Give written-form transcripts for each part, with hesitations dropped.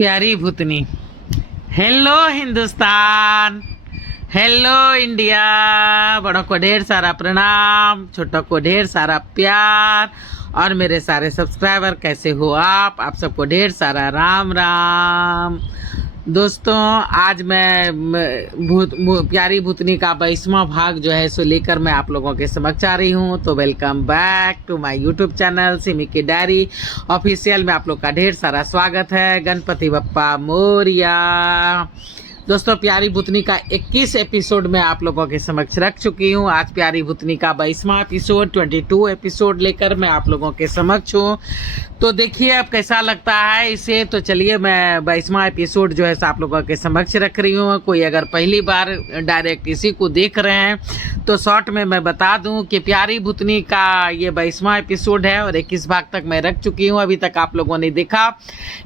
प्यारी भूतनी। Hello Hindustan, hello India. बड़ों को ढेर सारा प्रणाम, छोटों को ढेर सारा प्यार। और मेरे सारे सब्सक्राइबर कैसे हो आप सबको ढेर सारा राम राम। दोस्तों, आज मैं प्यारी भूतनी का 22वां भाग जो है सो लेकर मैं आप लोगों के समक्ष आ रही हूँ। तो welcome back to my YouTube channel Simi की डायरी ऑफिशियल में आप लोग का ढेर सारा स्वागत है। गणपति बप्पा मोरिया। दोस्तों, प्यारी भूतनी का 21 एपिसोड में आप लोगों के समक्ष रख चुकी हूँ। आज प्यारी भूतनी का 22वां एपिसोड 22 एपिसोड लेकर मैं आप लोगों के समक्ष हूँ। तो देखिए अब कैसा लगता है इसे। तो चलिए मैं 22वां एपिसोड जो है आप लोगों के समक्ष रख रही हूँ। कोई अगर पहली बार डायरेक्ट इसी को देख रहे हैं तो शॉर्ट में मैं बता दूं कि प्यारी भूतनी का ये 22वां एपिसोड है और 21 भाग तक मैं रख चुकी हूँ। अभी तक आप लोगों ने देखा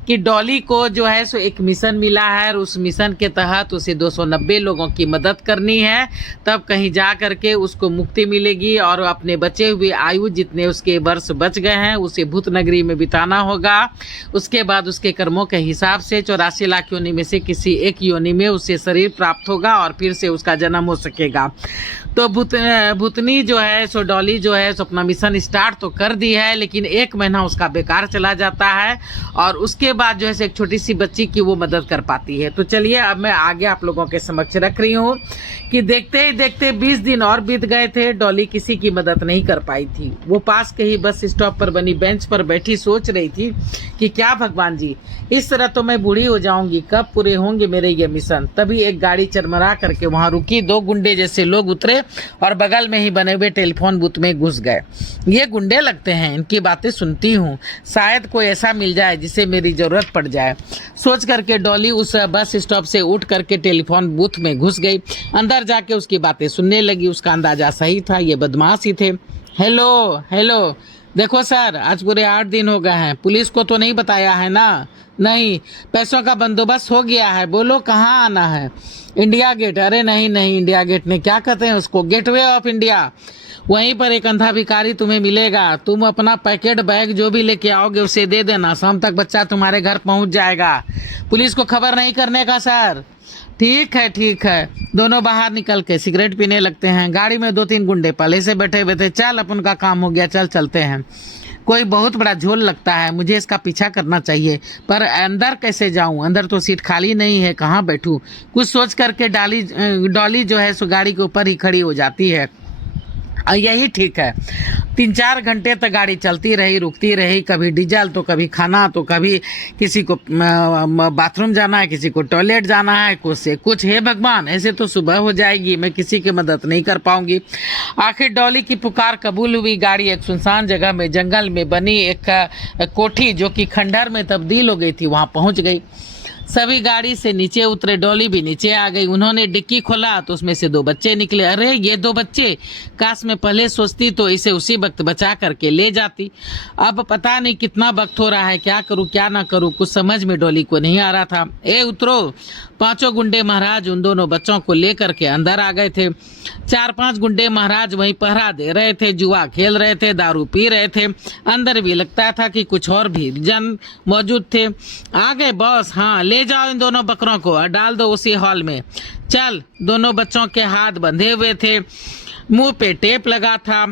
कि डॉली को जो है सो एक मिशन मिला है और उस मिशन के तहत उसे 290 लोगों की मदद करनी है। तब कहीं जा करके उसको मुक्ति मिलेगी और अपने बचे हुए आयु जितने उसके वर्ष बच गए हैं उसे भूत नगरी में बिताना होगा। उसके बाद उसके कर्मों के हिसाब से 84 लाख योनि में से किसी एक योनि में उसे शरीर प्राप्त होगा और फिर से उसका जन्म हो सकेगा। तो भूतनी जो है सो डॉली जो है सो अपना मिशन स्टार्ट तो कर दी है, लेकिन 1 महीना उसका बेकार चला जाता है और उसके बाद जो है एक छोटी सी बच्ची की वो मदद कर पाती है। तो चलिए अब मैं आगे आप लोगों के समक्ष रख रही हूँ कि देखते ही देखते 20 दिन और बीत गए थे। डॉली किसी की मदद नहीं कर पाई थी। वो पास के ही बस स्टॉप पर बनी बेंच पर बैठी सोच रही थी कि क्या भगवान जी, इस तरह तो मैं बूढ़ी हो जाऊंगी, कब पूरे होंगे मेरे ये मिशन। तभी एक गाड़ी चरमरा करके वहां रुकी। 2 गुंडे जैसे लोग उतरे और बगल में ही बने हुए टेलीफोन बूथ में घुस गए। ये गुंडे लगते हैं, इनकी बातें सुनती हूँ, शायद कोई ऐसा मिल जाए जिसे मेरी जरूरत पड़ जाए। सोच करके डॉली उस बस स्टॉप से उठ करके टेलीफोन बूथ में घुस गई। अंदर जाके उसकी बातें सुनने लगी। उसका अंदाजा सही था, ये बदमाश ही थे। हेलो हेलो, देखो सर, आज पूरे 8 दिन हो गए हैं। पुलिस को तो नहीं बताया है ना? नहीं, पैसों का बंदोबस्त हो गया है। बोलो कहाँ आना है? India gate. अरे नहीं नहीं, इंडिया गेट ने क्या कहते हैं उसको, गेटवे ऑफ इंडिया। वहीं पर एक अंधा भिखारी तुम्हें मिलेगा। तुम अपना पैकेट बैग जो भी लेके आओगे उसे दे देना। शाम तक बच्चा तुम्हारे घर पहुंच जाएगा। पुलिस को खबर नहीं करने का सर। ठीक है ठीक है। दोनों बाहर निकल के सिगरेट पीने लगते हैं। गाड़ी में 2-3 गुंडे पहले से बैठे हुए थे। चल अपन का काम हो गया, चल चलते हैं। कोई बहुत बड़ा झोल लगता है, मुझे इसका पीछा करना चाहिए, पर अंदर कैसे जाऊं? अंदर तो सीट खाली नहीं है, कहाँ बैठूं? कुछ सोच करके डॉली जो है सो गाड़ी के ऊपर ही खड़ी हो जाती है। यही ठीक है। 3-4 घंटे तक गाड़ी चलती रही, रुकती रही। कभी डीजल तो कभी खाना, तो कभी किसी को बाथरूम जाना है, किसी को टॉयलेट जाना है, कुछ से कुछ। हे भगवान, ऐसे तो सुबह हो जाएगी, मैं किसी की मदद नहीं कर पाऊंगी। आखिर डॉली की पुकार कबूल हुई। गाड़ी एक सुनसान जगह में जंगल में बनी एक कोठी जो कि खंडहर में तब्दील हो गई थी वहां पहुंच गई। सभी गाड़ी से नीचे उतरे। डॉली भी नीचे आ गई। उन्होंने डिक्की खोला तो उसमें से 2 बच्चे निकले। अरे ये 2 बच्चे, काश मैं पहले सोचती तो इसे उसी वक्त बचा करके ले जाती। अब पता नहीं कितना वक्त हो रहा है, क्या करूं क्या ना करूं, कुछ समझ में डॉली को नहीं आ रहा था। ए उतरो। 5 गुंडे महाराज उन दोनों बच्चों को लेकर के अंदर आ गए थे। 4-5 गुंडे महाराज वहीं पहरा दे रहे थे, जुआ खेल रहे थे, दारू पी रहे थे। अंदर भी लगता था कि कुछ और भी जन मौजूद थे। आ गए बॉस? हाँ, ले जाओ इन दोनों बकरों को और डाल दो उसी हॉल में। चल। दोनों बच्चों के हाथ बंधे हुए थे, मुंह पे टेप लगा था।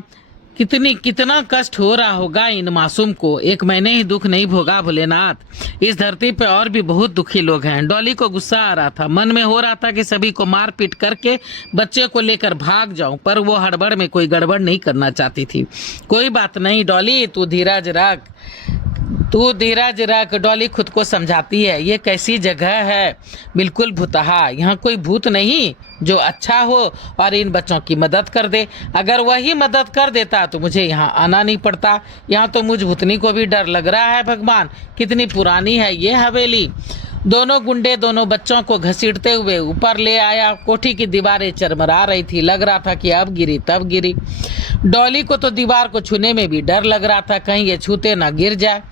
कितना कष्ट हो रहा होगा इन मासूम को। 1 महीने ही दुख नहीं भोगा भोलेनाथ। इस धरती पे और भी बहुत दुखी लोग हैं। डॉली को गुस्सा आ रहा था। मन में हो रहा था कि सभी को मार पीट करके बच्चे को लेकर भाग जाऊं, पर वो हड़बड़ में कोई गड़बड़ नहीं करना चाहती थी। कोई बात नहीं डॉली, तू धीरज रख, तू धीरज रख। डॉली खुद को समझाती है। ये कैसी जगह है, बिल्कुल भूतहा। यहाँ कोई भूत नहीं जो अच्छा हो और इन बच्चों की मदद कर दे। अगर वही मदद कर देता तो मुझे यहाँ आना नहीं पड़ता। यहाँ तो मुझ भूतनी को भी डर लग रहा है। भगवान, कितनी पुरानी है ये हवेली। दोनों गुंडे दोनों बच्चों को घसीटते हुए ऊपर ले आया। कोठी की दीवारें चरमरा रही थी। लग रहा था कि अब गिरी तब गिरी। डॉली को तो दीवार को छूने में भी डर लग रहा था, कहीं ये छूते ना गिर जाए।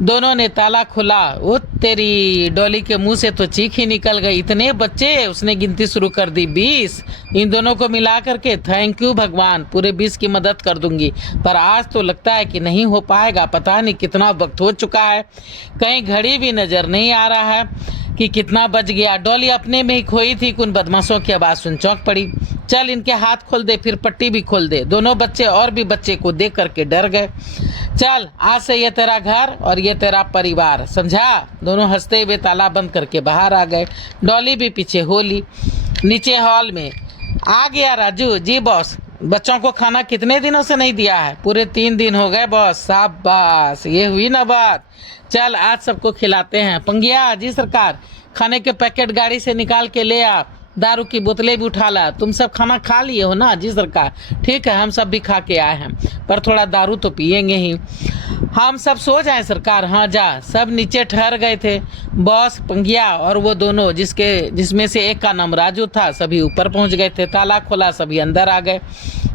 दोनों ने ताला खोला। वो तेरी डॉली के मुंह से तो चीख ही निकल गई। इतने बच्चे? उसने गिनती शुरू कर दी। 20। इन दोनों को मिला करके थैंक यू भगवान, पूरे 20 की मदद कर दूंगी, पर आज तो लगता है कि नहीं हो पाएगा। पता नहीं कितना वक्त हो चुका है, कहीं घड़ी भी नजर नहीं आ रहा है कि कितना बज गया। डॉली अपने में ही खोई थी कि उन बदमाशों की आवाज सुन चौंक पड़ी। चल इनके हाथ खोल दे, फिर पट्टी भी खोल दे। दोनों बच्चे और भी बच्चे को देख करके डर गए। चल आज से ये तेरा घर और ये तेरा परिवार, समझा? दोनों हंसते हुए ताला बंद करके बाहर आ गए। डॉली भी पीछे हो ली। नीचे हॉल में आ गया राजू। जी बॉस। बच्चों को खाना कितने दिनों से नहीं दिया है? पूरे 3 दिन हो गए बॉस। शाबाश, ये हुई ना बात। चल आज सबको खिलाते हैं। पंगिया। जी सरकार। खाने के पैकेट गाड़ी से निकाल के ले आ। दारू की बोतलें भी उठा ला। तुम सब खाना खा लिए हो ना? जी सरकार। ठीक है, हम सब भी खा के आए हैं, पर थोड़ा दारू तो पियेंगे ही। हम सब सो जाएं सरकार? हाँ जा। सब नीचे ठहर गए थे। बॉस, पंगिया और वो दोनों जिसमें से एक का नाम राजू था, सभी ऊपर पहुंच गए थे। ताला खोला, सभी अंदर आ गए।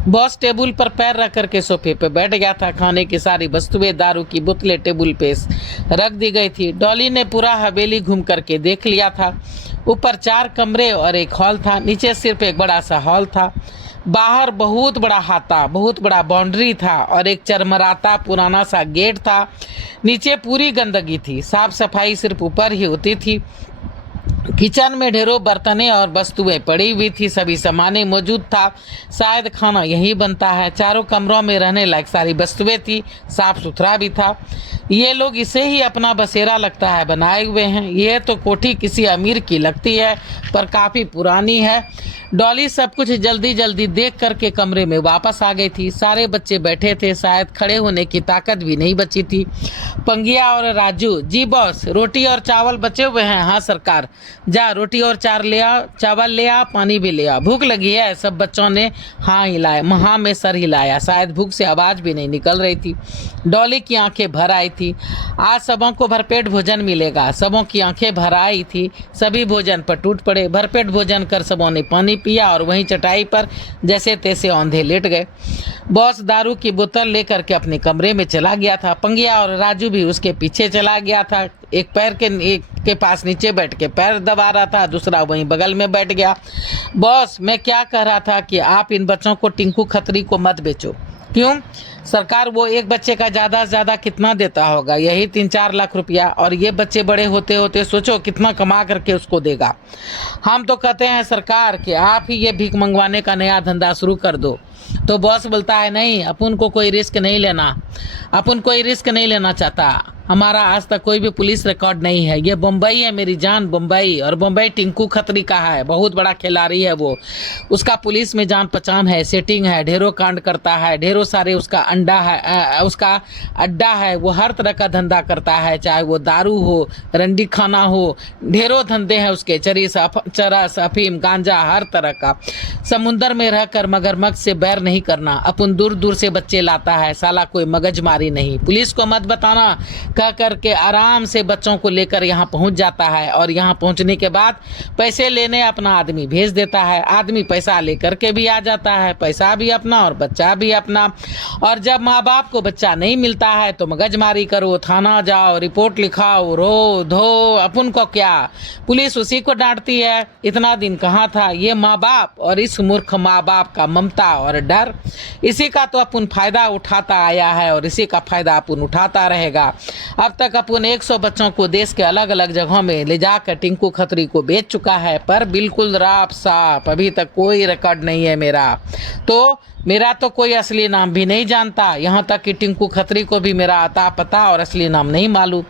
बॉस टेबल पर पैर रख करके सोफे पे बैठ गया था। खाने की सारी वस्तुएं, दारू की बोतलें टेबल पे रख दी गई थी। डॉली ने पूरा हवेली घूम करके देख लिया था। ऊपर 4 कमरे और एक हॉल था। नीचे सिर्फ एक बड़ा सा हॉल था। बाहर बहुत बड़ा हाता, बहुत बड़ा बाउंड्री था और एक चरमराता पुराना सा गेट था। नीचे पूरी गंदगी थी। साफ सफाई सिर्फ ऊपर ही होती थी। किचन में ढेरों बर्तनें और वस्तुएं पड़ी हुई थी। सभी सामाने मौजूद था। शायद खाना यही बनता है। चारों कमरों में रहने लायक सारी वस्तुएं थी। साफ सुथरा भी था। ये लोग इसे ही अपना बसेरा लगता है बनाए हुए हैं। यह तो कोठी किसी अमीर की लगती है, पर काफ़ी पुरानी है। डॉली सब कुछ जल्दी जल्दी देख करके कमरे में वापस आ गई थी। सारे बच्चे बैठे थे, शायद खड़े होने की ताकत भी नहीं बची थी। पंगिया और राजू। जी बॉस। रोटी और चावल बचे हुए हैं? हाँ सरकार। जा रोटी और चावल ले आ, पानी भी ले आ। भूख लगी है? सब बच्चों ने हाँ हिलाया, हाँ में सर हिलाया। शायद भूख से आवाज़ भी नहीं निकल रही थी। डॉली की आंखें भर आई थी। आज सबों को भरपेट भोजन मिलेगा। सबों की आंखें भर आई थी। सभी भोजन पर टूट पड़े। भरपेट भोजन कर सबों ने पानी पिया और वहीं चटाई पर जैसे तैसे औंधे लेट गए। बॉस दारू की बोतल लेकर के अपने कमरे में चला गया था। पंगिया और राजू भी उसके पीछे चला गया था। एक के पास नीचे बैठ के पैर दबा रहा था, दूसरा वहीं बगल में बैठ गया। बॉस, मैं क्या कह रहा था कि आप इन बच्चों को टिंकू खत्री को मत बेचो। क्यों सरकार? वो एक बच्चे का ज़्यादा से ज़्यादा कितना देता होगा? यही 3-4 लाख रुपया। और ये बच्चे बड़े होते होते सोचो कितना कमा करके उसको देगा। हम तो कहते हैं सरकार कि आप ही ये भीख मंगवाने का नया धंधा शुरू कर दो। तो बॉस बोलता है नहीं, अपन को कोई रिस्क नहीं लेना। अपन कोई रिस्क नहीं लेना चाहता। हमारा आज तक कोई भी पुलिस रिकॉर्ड नहीं है। ये बम्बई है मेरी जान, बम्बई। और बम्बई टिंकू खत्री का है, बहुत बड़ा खिलाड़ी है वो। उसका पुलिस में जान पहचान है, सेटिंग है, ढेरों कांड करता है, ढेरों सारे उसका उसका अड्डा है। वो हर तरह का धंधा करता है, चाहे वो दारू हो, रंडी खाना हो, ढेरों धंधे हैं उसके। चरस, अफीम, गांजा, हर तरह का। समुंदर में रहकर मगरमच्छ से बैर नहीं करना। अपन दूर दूर से बच्चे लाता है, साला कोई मगजमारी नहीं। पुलिस को मत बताना कह करके आराम से बच्चों को लेकर यहाँ पहुँच जाता है। और यहाँ पहुँचने के बाद पैसे लेने अपना आदमी भेज देता है। आदमी पैसा लेकर के भी आ जाता है, पैसा भी अपना और बच्चा भी अपना। और जब माँ बाप को बच्चा नहीं मिलता है तो मगजमारी करो, थाना जाओ, रिपोर्ट लिखाओ, रो धो। अपन को क्या, पुलिस उसी को डांटती है। इतना दिन कहाँ था ये माँ बाप और इस मूर्ख माँ बाप का ममता और डर। इसी का तो अपन फायदा उठाता आया है और इसी का फायदा अपन उठाता रहेगा। अब तक अपन 100 बच्चों को देश के अलग अलग जगहों में ले जाकर टिंकू खत्री को बेच चुका है, पर बिल्कुल राफ साफ अभी तक कोई रिकॉर्ड नहीं है मेरा तो कोई असली नाम भी नहीं जानता। यहाँ तक कि टिंकू खत्री को भी मेरा अता पता और असली नाम नहीं मालूम।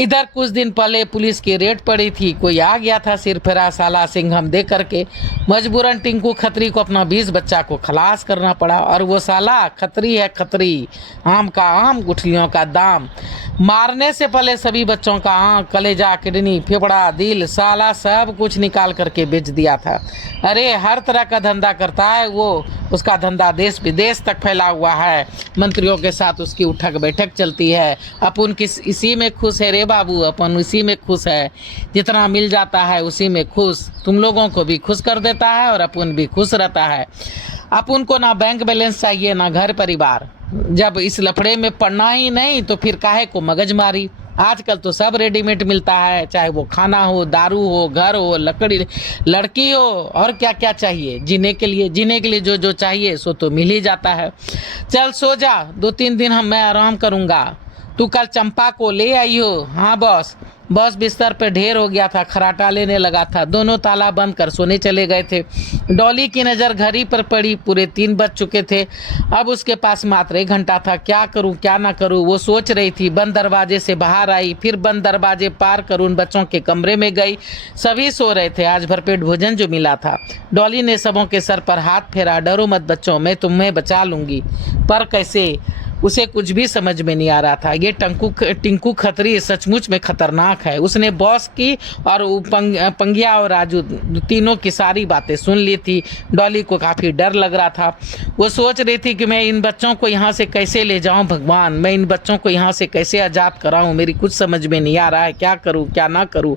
इधर कुछ दिन पहले पुलिस की रेड पड़ी थी। कोई आ गया था सिरफिरा साला सिंघम दे करके। मजबूरन टिंकू खत्री को अपना 20 बच्चा को खलास करना पड़ा। और वो साला खत्री है, खत्री। आम का आम, गुठलियों का दाम। मारने से पहले सभी बच्चों का आँख, कलेजा, किडनी, फेफड़ा, दिल, साला सब कुछ निकाल करके बेच दिया था। अरे हर तरह का धंधा करता है वो। उसका धंधा देश विदेश तक फैला हुआ है। मंत्रियों के साथ उसकी उठक बैठक चलती है। अपन इसी में खुश है रे बाबू, अपन उसी में खुश है। जितना मिल जाता है उसी में खुश। तुम लोगों को भी खुश कर देता है और अपन भी खुश रहता है। अपन को ना बैंक बैलेंस चाहिए, ना घर परिवार। जब इस लफड़े में पड़ना ही नहीं तो फिर काहे को मगजमारी। आजकल तो सब रेडीमेड मिलता है, चाहे वो खाना हो, दारू हो, घर हो, लकड़ी, लड़की हो, और क्या क्या चाहिए जीने के लिए जो जो चाहिए सो तो मिल ही जाता है। चल सो जा, 2-3 दिन मैं आराम करूँगा। तू कल चंपा को ले आई हो? हाँ बॉस। बॉस बिस्तर पे ढेर हो गया था, खराटा लेने लगा था। दोनों ताला बंद कर सोने चले गए थे। डॉली की नज़र घड़ी पर पड़ी, पूरे 3 बज चुके थे। अब उसके पास मात्र 1 घंटा था। क्या करूं क्या ना करूं वो सोच रही थी। बंद दरवाजे से बाहर आई, फिर बंद दरवाजे पार कर उन बच्चों के कमरे में गई। सभी सो रहे थे। आज भरपेट भोजन जो मिला था। डॉली ने सबों के सर पर हाथ फेरा। डरो मत बच्चों, मैं तुम्हें बचा लूंगी। पर कैसे? उसे कुछ भी समझ में नहीं आ रहा था। ये टिंकू खत्री सचमुच में खतरनाक है। उसने बॉस की और पंगिया और राजू तीनों की सारी बातें सुन ली थी। डॉली को काफ़ी डर लग रहा था। वो सोच रही थी कि मैं इन बच्चों को यहाँ से कैसे ले जाऊँ भगवान, मैं इन बच्चों को यहाँ से कैसे आज़ाद कराऊँ। मेरी कुछ समझ में नहीं आ रहा है, क्या करूँ क्या ना करूँ।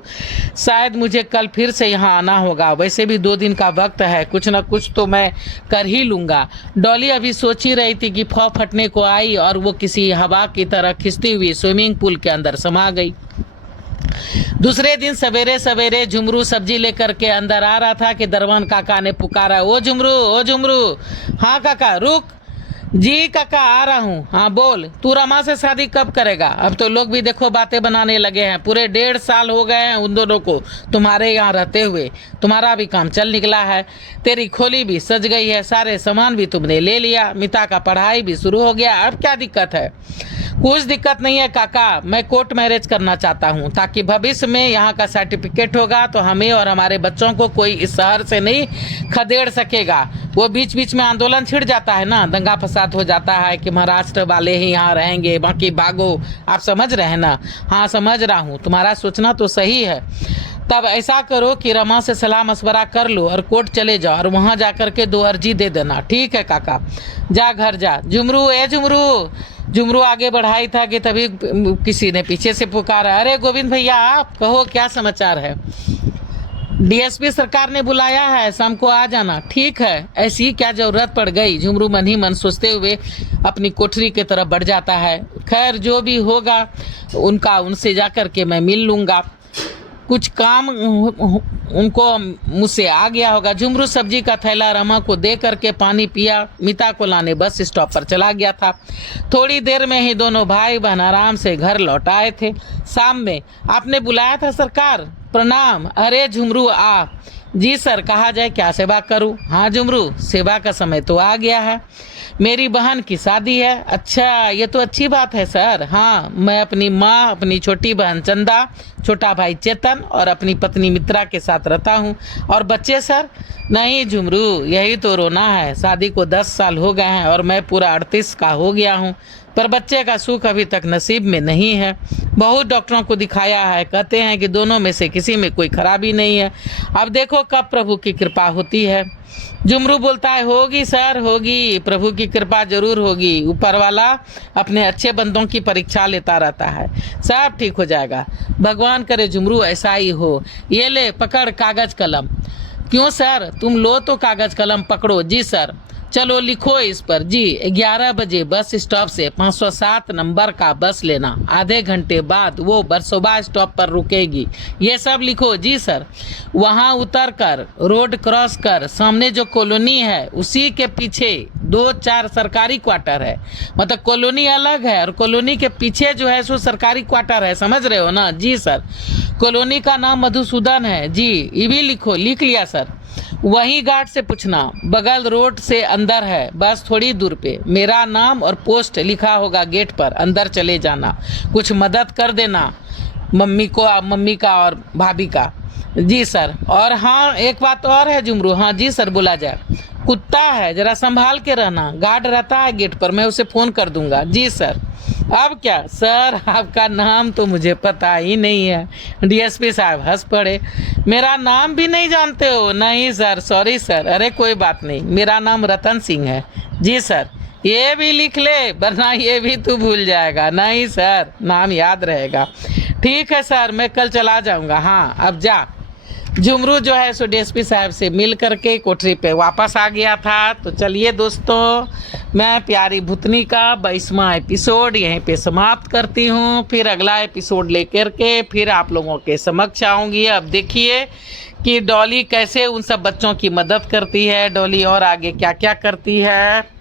शायद मुझे कल फिर से यहाँ आना होगा। वैसे भी 2 दिन का वक्त है, कुछ ना कुछ तो मैं कर ही लूँगा। डॉली अभी सोच ही रही थी कि फौ फटने को आई और वो किसी हवा की तरह खिंचती हुई स्विमिंग पूल के अंदर समा गई। दूसरे दिन सवेरे सवेरे झुमरू सब्जी लेकर के अंदर आ रहा था कि दरवान काका ने पुकारा, ओ झुमरू, ओ झुमरू। हाँ काका, रुक। जी काका आ रहा हूँ। हाँ बोल, तू रमा से शादी कब करेगा? अब तो लोग भी देखो बातें बनाने लगे हैं। पूरे 1.5 साल हो गए हैं उन दोनों को तुम्हारे यहाँ रहते हुए। तुम्हारा भी काम चल निकला है। तेरी खोली भी सज गई है, सारे सामान भी तुमने ले लिया, मिता का पढ़ाई भी शुरू हो गया। अब क्या दिक्कत है? कुछ दिक्कत नहीं है काका, मैं कोर्ट मैरिज करना चाहता हूँ ताकि भविष्य में यहाँ का सर्टिफिकेट होगा तो हमें और हमारे बच्चों को कोई इस शहर से नहीं खदेड़ सकेगा। वो बीच बीच में आंदोलन छिड़ जाता है ना, दंगा फसाद हो जाता है कि महाराष्ट्र वाले ही यहाँ रहेंगे, बाकी भागो। आप समझ रहे हैं ना? हाँ समझ रहा हूँ, तुम्हारा सोचना तो सही है। तब ऐसा करो कि रमा से सलाह मशवरा कर लो और कोर्ट चले जाओ और वहाँ जा कर के 2 अर्जी दे देना। ठीक है काका, जा घर जा। झुमरू, ए झुमरू। झुमरू आगे बढ़ाई था कि तभी किसी ने पीछे से पुकारा, अरे गोविंद भैया आप, कहो क्या समाचार है? डीएसपी सरकार ने बुलाया है, शाम को आ जाना। ठीक है, ऐसी क्या जरूरत पड़ गई? झुमरू मन ही मन सोचते हुए अपनी कोठरी की तरफ बढ़ जाता है। खैर जो भी होगा उनसे जा कर के मैं मिल लूँगा। कुछ काम उनको मुझसे आ गया होगा। झुमरू सब्जी का थैला रमा को दे करके पानी पिया, मिता को लाने बस स्टॉप पर चला गया था। थोड़ी देर में ही दोनों भाई बहन आराम से घर लौट आए थे। शाम में आपने बुलाया था सरकार? प्रणाम। अरे झुमरू आ। जी सर, कहा जाए क्या सेवा करूं? हाँ झुमरू, सेवा का समय तो आ गया है। मेरी बहन की शादी है। अच्छा, ये तो अच्छी बात है सर। हाँ, मैं अपनी माँ, अपनी छोटी बहन चंदा, छोटा भाई चेतन और अपनी पत्नी मित्रा के साथ रहता हूँ। और बच्चे सर? नहीं झुमरू, यही तो रोना है। शादी को 10 साल हो गए हैं और मैं पूरा 38 का हो गया हूँ, पर बच्चे का सुख अभी तक नसीब में नहीं है। बहुत डॉक्टरों को दिखाया है, कहते हैं कि दोनों में से किसी में कोई खराबी नहीं है। अब देखो कब प्रभु की कृपा होती है। झुमरू बोलता है, होगी सर होगी, प्रभु की कृपा जरूर होगी। ऊपर वाला अपने अच्छे बंदों की परीक्षा लेता रहता है, सब ठीक हो जाएगा। भगवान करे झुमरू ऐसा ही हो। ये ले पकड़ कागज कलम। क्यों सर? तुम लो तो कागज कलम पकड़ो। जी सर। चलो लिखो इस पर। जी 11 बजे बस स्टॉप से 507 नंबर का बस लेना। आधे घंटे बाद वो बरसोबा स्टॉप पर रुकेगी। ये सब लिखो। जी सर। वहाँ उतर कर रोड क्रॉस कर सामने जो कॉलोनी है उसी के पीछे 2-4 सरकारी क्वार्टर है। मतलब कॉलोनी अलग है और कॉलोनी के पीछे जो है सो सरकारी क्वार्टर है, समझ रहे हो ना? जी सर। कॉलोनी का नाम मधुसूदन है। जी ये भी लिखो। लिख लिया सर। वहीं गार्ड से पूछना, बगल रोड से अंदर है, बस थोड़ी दूर पे। मेरा नाम और पोस्ट लिखा होगा गेट पर। अंदर चले जाना, कुछ मदद कर देना मम्मी का और भाभी का। जी सर। और हाँ एक बात और है झुमरू। हाँ जी सर, बोला जाए। कुत्ता है, जरा संभाल के रहना। गार्ड रहता है गेट पर, मैं उसे फ़ोन कर दूंगा। जी सर। अब क्या सर, आपका नाम तो मुझे पता ही नहीं है। डीएसपी साहब हंस पड़े। मेरा नाम भी नहीं जानते हो? नहीं सर, सॉरी सर। अरे कोई बात नहीं, मेरा नाम रतन सिंह है। जी सर। ये भी लिख ले, वरना ये भी तू भूल जाएगा। नहीं सर, नाम याद रहेगा। ठीक है सर, मैं कल चला जाऊंगा। हाँ अब जा। झुमरू जो है सो डीएसपी साहब से मिल करके कोठरी पे वापस आ गया था। तो चलिए दोस्तों, मैं प्यारी भूतनी का 22वां एपिसोड यहीं पे समाप्त करती हूँ। फिर अगला एपिसोड लेकर के फिर आप लोगों के समक्ष आऊँगी। अब देखिए कि डॉली कैसे उन सब बच्चों की मदद करती है, डॉली और आगे क्या क्या करती है।